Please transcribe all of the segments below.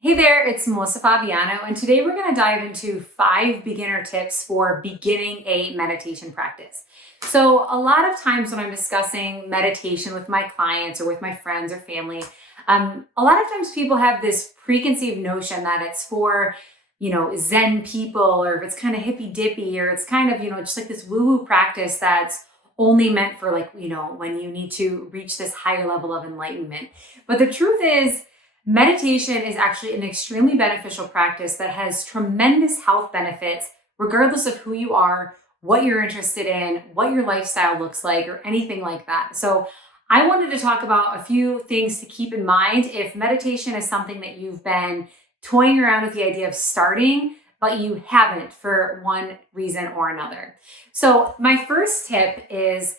Hey there, it's Melissa Fabiano, and today we're going to dive into 5 beginner tips for beginning a meditation practice. So, a lot of times when I'm discussing meditation with my clients or with my friends or family, a lot of times people have this preconceived notion that it's for, Zen people, or if it's kind of hippy dippy, or it's kind of, just like this woo woo practice that's only meant for when you need to reach this higher level of enlightenment. But the truth is, meditation is actually an extremely beneficial practice that has tremendous health benefits, regardless of who you are, what you're interested in, what your lifestyle looks like, or anything like that. So, I wanted to talk about a few things to keep in mind if meditation is something that you've been toying around with the idea of starting, but you haven't for one reason or another. So, my first tip is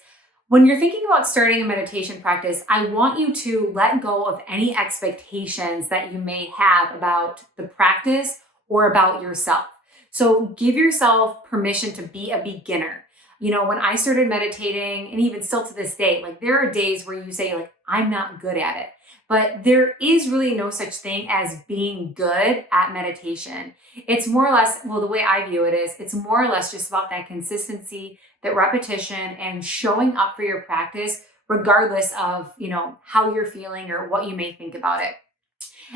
when you're thinking about starting a meditation practice, I want you to let go of any expectations that you may have about the practice or about yourself. So give yourself permission to be a beginner. When I started meditating, and even still to this day, like there are days where you say, like, I'm not good at it. But there is really no such thing as being good at meditation. It's more or less, well, the way I view it is, it's more or less just about that consistency, that repetition, and showing up for your practice, regardless of, how you're feeling or what you may think about it.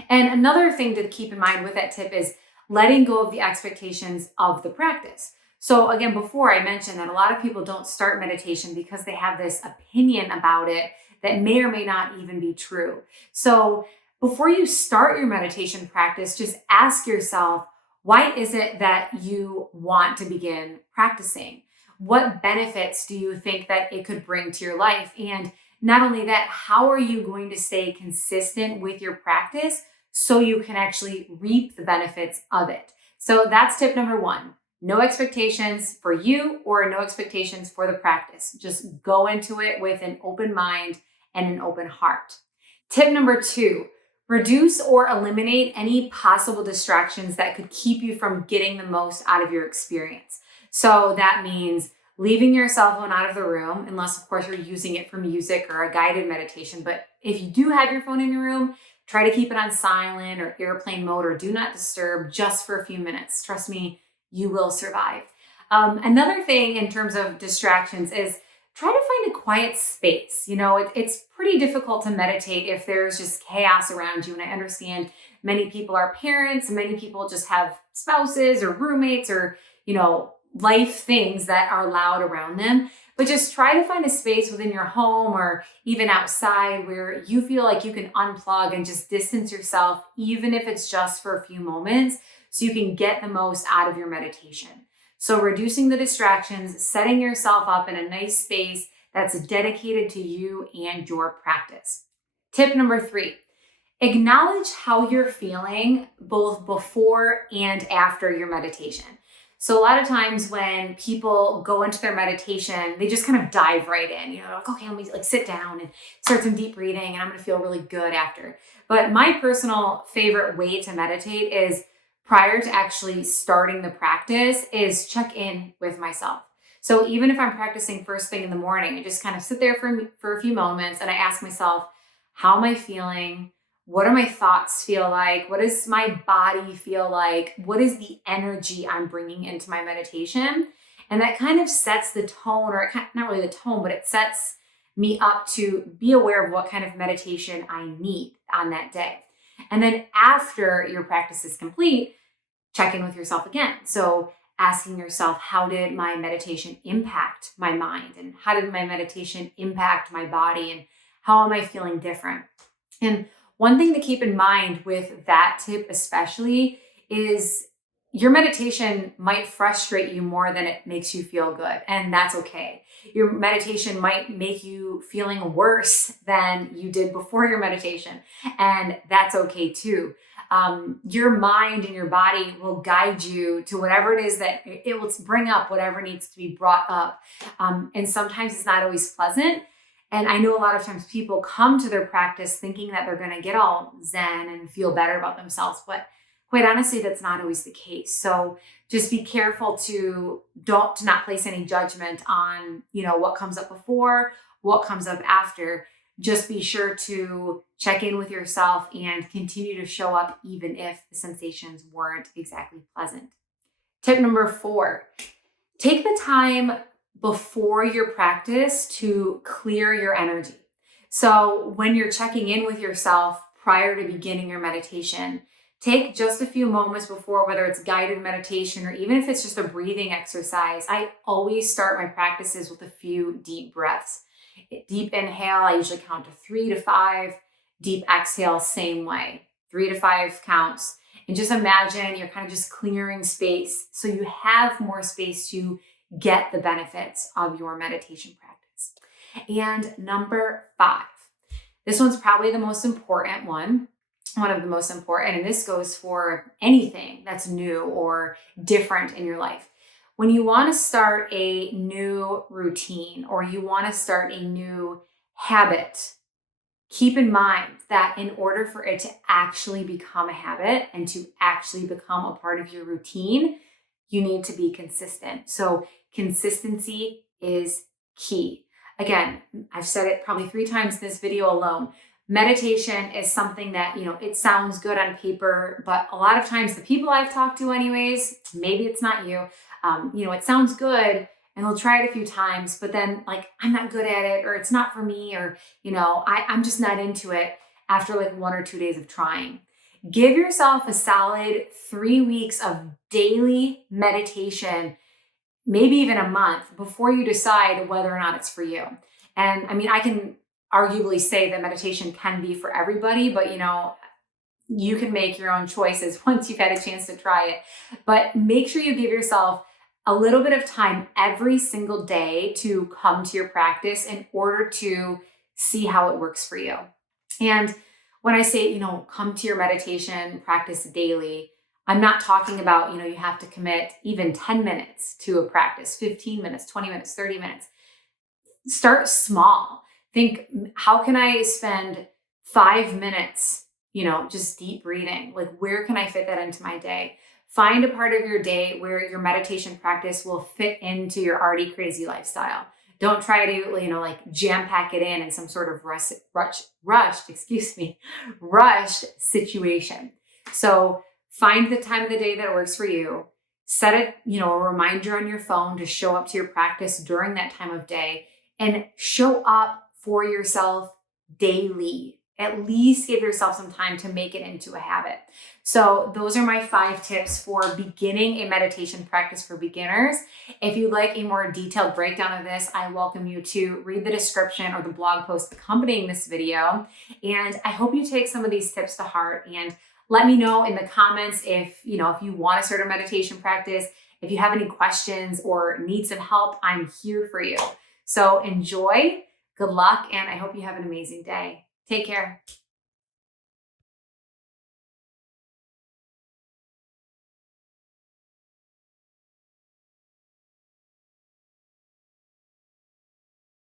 And another thing to keep in mind with that tip is letting go of the expectations of the practice. So again, before I mentioned that a lot of people don't start meditation because they have this opinion about it that may or may not even be true. So before you start your meditation practice, just ask yourself, why is it that you want to begin practicing? What benefits do you think that it could bring to your life? And not only that, how are you going to stay consistent with your practice so you can actually reap the benefits of it? So that's tip number 1. No expectations for you or no expectations for the practice. Just go into it with an open mind and an open heart. Tip number 2, reduce or eliminate any possible distractions that could keep you from getting the most out of your experience. So that means leaving your cell phone out of the room, unless of course you're using it for music or a guided meditation. But if you do have your phone in your room, try to keep it on silent or airplane mode or do not disturb just for a few minutes. Trust me, you will survive. Another thing in terms of distractions is try to find a quiet space. It's pretty difficult to meditate if there's just chaos around you. And I understand many people are parents, many people just have spouses or roommates or, life things that are loud around them. But just try to find a space within your home or even outside where you feel like you can unplug and just distance yourself, even if it's just for a few moments, so you can get the most out of your meditation. So reducing the distractions, setting yourself up in a nice space that's dedicated to you and your practice. Tip number 3, acknowledge how you're feeling both before and after your meditation. So a lot of times when people go into their meditation, they just kind of dive right in, like, okay, let me sit down and start some deep breathing and I'm going to feel really good after. But my personal favorite way to meditate is prior to actually starting the practice is check in with myself. So even if I'm practicing first thing in the morning, I just kind of sit there for a few moments and I ask myself, how am I feeling? What do my thoughts feel like? What does my body feel like? What is the energy I'm bringing into my meditation? And that kind of sets the tone, or not really the tone, but it sets me up to be aware of what kind of meditation I need on that day. And then after your practice is complete, check in with yourself again. So asking yourself, how did my meditation impact my mind? And how did my meditation impact my body? And how am I feeling different? And one thing to keep in mind with that tip especially is your meditation might frustrate you more than it makes you feel good, and that's okay. Your meditation might make you feeling worse than you did before your meditation, and that's okay too. Your mind and your body will guide you to whatever it is that it will bring up, whatever needs to be brought up. And sometimes it's not always pleasant. And I know a lot of times people come to their practice thinking that they're going to get all zen and feel better about themselves. But quite honestly, that's not always the case. So just be careful to not place any judgment on, what comes up before, what comes up after. Just be sure to check in with yourself and continue to show up even if the sensations weren't exactly pleasant. Tip number 4, take the time before your practice to clear your energy. So when you're checking in with yourself prior to beginning your meditation, take just a few moments before, whether it's guided meditation or even if it's just a breathing exercise. I always start my practices with a few deep breaths. Deep inhale, I usually count to 3 to 5. Deep exhale, same way, 3 to 5 counts. And just imagine you're kind of just clearing space so you have more space to get the benefits of your meditation practice. And number 5, this one's probably the most important one of the most important, and this goes for anything that's new or different in your life. When you want to start a new routine or you want to start a new habit, keep in mind that in order for it to actually become a habit and to actually become a part of your routine, you need to be consistent. So consistency is key. Again, I've said it probably 3 times in this video alone. Meditation is something that, it sounds good on paper, but a lot of times the people I've talked to anyways, maybe it's not you, it sounds good and they'll try it a few times, but then I'm not good at it, or it's not for me, or, I'm just not into it after 1 or 2 days of trying. Give yourself a solid 3 weeks of daily meditation, maybe even a month, before you decide whether or not it's for you. And I can arguably say that meditation can be for everybody, but you can make your own choices once you've had a chance to try it. But make sure you give yourself a little bit of time every single day to come to your practice in order to see how it works for you. And when I say, come to your meditation practice daily, I'm not talking about, you have to commit even 10 minutes to a practice, 15 minutes, 20 minutes, 30 minutes. Start small. Think, how can I spend 5 minutes, just deep breathing? Where can I fit that into my day? Find a part of your day where your meditation practice will fit into your already crazy lifestyle. Don't try to, jam pack it in some sort of rushed situation. So find the time of the day that works for you. Set a reminder on your phone to show up to your practice during that time of day, and show up for yourself daily. At least give yourself some time to make it into a habit. So those are my 5 tips for beginning a meditation practice for beginners. If you'd like a more detailed breakdown of this, I welcome you to read the description or the blog post accompanying this video. And I hope you take some of these tips to heart, and let me know in the comments if you want to start a meditation practice. If you have any questions or need some help, I'm here for you. So enjoy. Good luck, and I hope you have an amazing day. Take care.